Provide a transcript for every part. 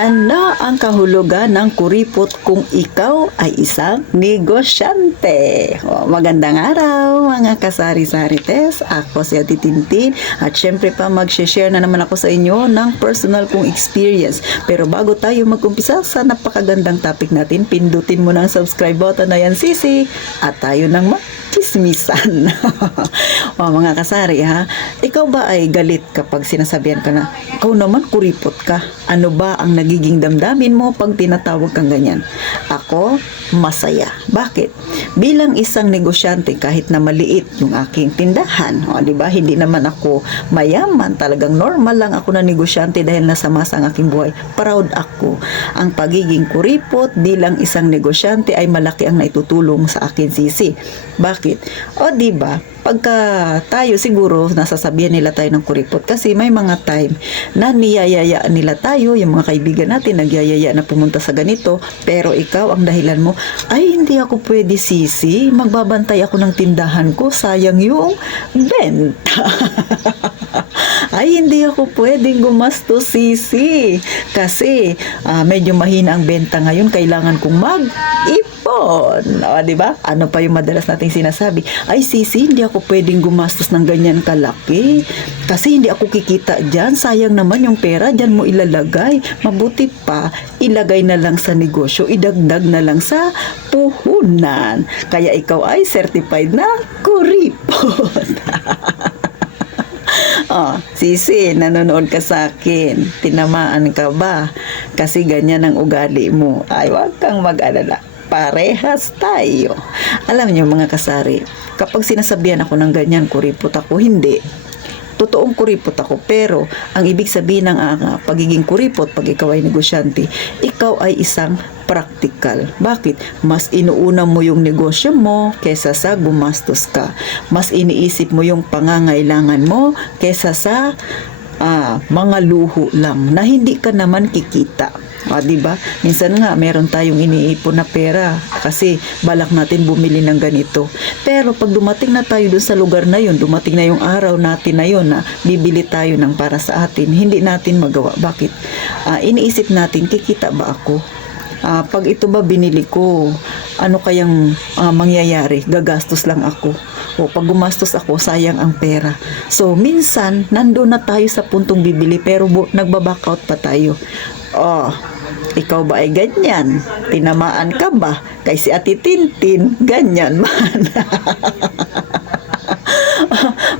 Ano ang kahulugan ng kuripot kung ikaw ay isang negosyante? Magandang araw mga kasari-sarites. Ako si Ate Tintin at syempre pa mag-share na naman ako sa inyo ng personal kong experience. Pero bago tayo mag-umpisa sa napakagandang topic natin, pindutin mo ng subscribe button na yan, sisi, at tayo nang chismisan. Mga kasari ha, ikaw ba ay galit kapag sinasabihan ka na, ikaw naman kuripot ka? Ano ba ang nagiging damdamin mo pag tinatawag kang ganyan? Ako, masaya. Bakit? Bilang isang negosyante, kahit na maliit yung aking tindahan, di ba? Hindi naman ako mayaman, talagang normal lang ako na negosyante dahil nasa masa ang aking buhay. Proud ako. Ang pagiging kuripot bilang isang negosyante ay malaki ang naitutulong sa akin, sisi. Bakit? Di ba? Pagka tayo siguro nasasabihan nila tayo ng kuripot kasi may mga time na niyayaya nila tayo, yung mga kaibigan natin nagyayaya na pumunta sa ganito, pero ikaw ang dahilan mo, ay hindi ako pwede, sisi, magbabantay ako ng tindahan ko, sayang yung benta. Ay hindi ako pwedeng gumastos, sisi, kasi medyo mahina ang benta ngayon, kailangan kong mag-ipon. Di ba? Ano pa yung madalas nating sinasabi? Ay sisi, hindi ako pwedeng gumastos ng ganyan kalaki kasi hindi ako kikita dyan, sayang naman yung pera, dyan mo ilalagay, mabuti pa ilagay na lang sa negosyo, idagdag na lang sa puhunan. Kaya ikaw ay certified na kuripot. Sisi, nanonood ka sa akin, tinamaan ka ba? Kasi ganyan ang ugali mo. Ay, wag kang mag-alala, parehas tayo. Alam niyo mga kasari, kapag sinasabihan ako ng ganyan, kuripot ako, hindi. Totoong kuripot ako, pero ang ibig sabihin ng pagiging kuripot, pag ikaw ay negosyante, ikaw ay isang practical. Bakit? Mas inuuna mo yung negosyo mo kesa sa gumastos ka. Mas iniisip mo yung pangangailangan mo kesa sa mga luho lang na hindi ka naman kikita. Diba? Minsan nga, meron tayong iniipon na pera kasi balak natin bumili ng ganito. Pero pag dumating na tayo dun sa lugar na yun, dumating na yung araw natin na yun na bibili tayo ng para sa atin, hindi natin magawa. Bakit? Iniisip natin, kikita ba ako? Pag ito ba binili ko, ano kayang mangyayari? Gagastos lang ako. O pag gumastos ako, sayang ang pera. So, minsan, nandun na tayo sa puntong bibili pero nagbaback out pa tayo. Ikaw ba ay ganyan? Tinamaan ka ba? Kay si Ate Tintin, ganyan man.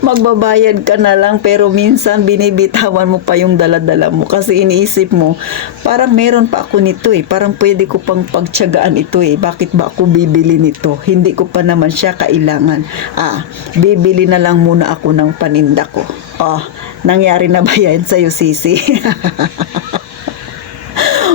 Magbabayad ka na lang pero minsan binibitawan mo pa yung daladala mo kasi iniisip mo, parang meron pa ako nito parang pwede ko pang pagtiyagaan ito bakit ba ako bibili nito? Hindi ko pa naman siya kailangan. Bibili na lang muna ako ng paninda ko. Nangyari na ba yan sa'yo, sisi?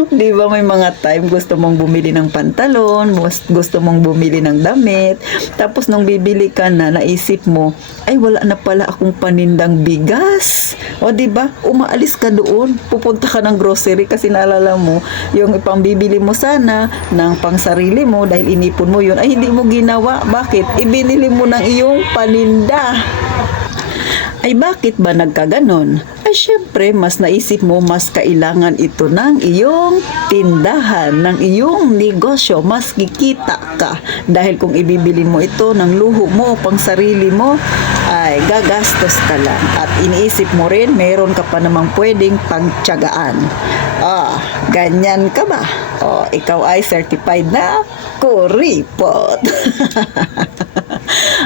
Di ba may mga time gusto mong bumili ng pantalon, gusto mong bumili ng damit, tapos nung bibili ka na, naisip mo, ay wala na pala akong panindang bigas. Di ba? Umaalis ka doon, pupunta ka ng grocery kasi naalala mo, yung ipambibili mo sana ng pangsarili mo dahil inipon mo yun, ay hindi mo ginawa. Bakit? Ibinili mo ng iyong paninda. Ay bakit ba nagkaganon? Ay syempre, mas naisip mo, mas kailangan ito ng iyong tindahan, ng iyong negosyo, mas kikita ka. Dahil kung ibibili mo ito ng luho mo, pang sarili mo, ay gagastos ka lang. At iniisip mo rin, meron ka pa namang pwedeng pagtiyagaan. Ganyan ka ba? Ikaw ay certified na kuripot.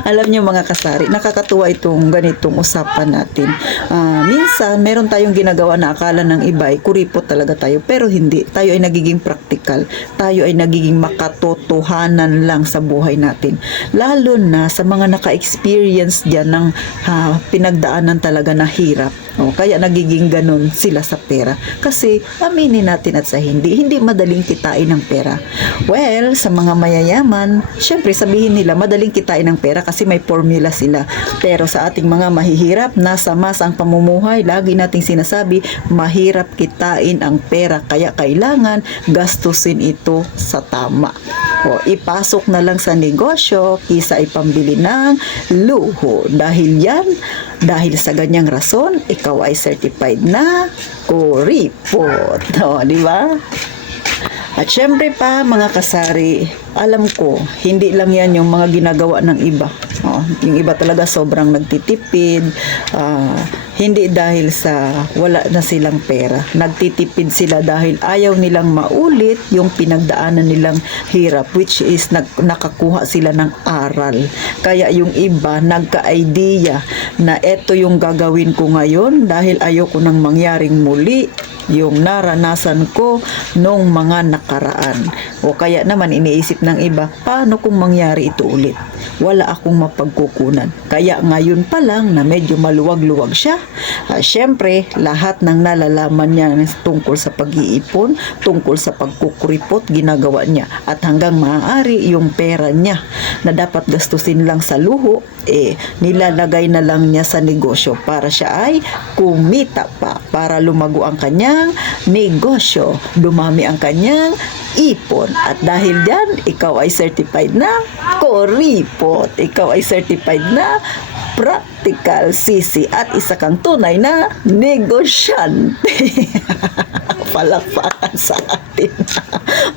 Alam niyo mga kasari, nakakatuwa itong ganitong usapan natin. Minsan, meron tayong ginagawa na akala ng iba ay kuripot talaga tayo, pero hindi. Tayo ay nagiging practical. Tayo ay nagiging makatotohanan lang sa buhay natin. Lalo na sa mga naka-experience dyan ng pinagdaanan talaga na hirap. Kaya nagiging ganun sila sa pera. Kasi, aminin natin at sa hindi madaling kitain ng pera. Well, sa mga mayayaman, syempre sabihin nila madaling kitain ng pera kasi kasi may formula sila. Pero sa ating mga mahihirap, nasa mas ang pamumuhay, lagi nating sinasabi, mahirap kitain ang pera, kaya kailangan gastusin ito sa tama. O, ipasok na lang sa negosyo kisa ipambili ng luho. Dahil sa ganyang rason, ikaw ay certified na kuripot. O, di ba? At syempre pa, mga kasari, alam ko, hindi lang yan yung mga ginagawa ng iba. Yung iba talaga sobrang nagtitipid, hindi dahil sa wala na silang pera. Nagtitipid sila dahil ayaw nilang maulit yung pinagdaanan nilang hirap, which is nakakuha sila ng aral. Kaya yung iba nagka-idea na eto yung gagawin ko ngayon dahil ayoko nang mangyaring muli yung naranasan ko nung mga nakaraan. O kaya naman iniisip ng iba, paano kung mangyari ito ulit? Wala akong mapagkukunan. Kaya ngayon pa lang na medyo maluwag-luwag siya, syempre lahat ng nalalaman niya tungkol sa pag-iipon, tungkol sa pagkukuripot, ginagawa niya. At hanggang maaari yung pera niya na dapat gastusin lang sa luho, nilalagay na lang niya sa negosyo para siya ay kumita pa, para lumago ang kanyang negosyo, dumami ang kanyang ipon. At dahil dyan, ikaw ay certified na kuripot. Ikaw ay certified na practical sisi at isa kang tunay na negosyante. Palakpakan sa atin.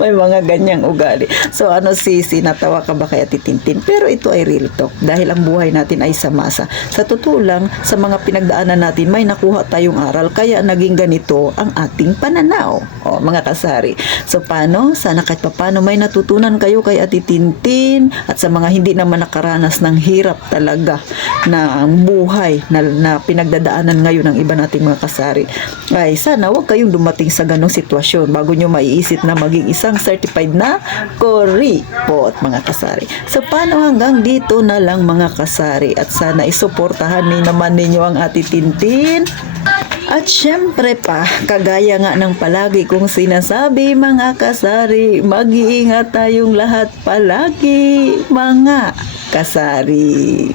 May mga ganyang ugali. So sisi, natawa ka ba kaya titintin? Pero ito ay real talk dahil ang buhay natin ay samasa. Sa totoo lang, sa mga pinagdaanan natin, may nakuha tayong aral kaya naging ganito ang ating pananaw. Mga kasari. So paano? Sana kahit paano may natutunan kayo kay Ate Tintin at sa mga hindi naman nakaranas ng hirap talaga na ang buhay na pinagdadaanan ngayon ng iba nating mga kasari. Ay sana wag kayong dumating sa ganong sitwasyon bago nyo maiisip na maging isang certified na kuripot, mga kasari. So paano, hanggang dito na lang mga kasari at sana isuportahan naman ninyo ang Ate Tintin. At syempre pa, kagaya nga ng palagi kong sinasabi mga kasari, mag-iingat tayong lahat palagi mga kasari.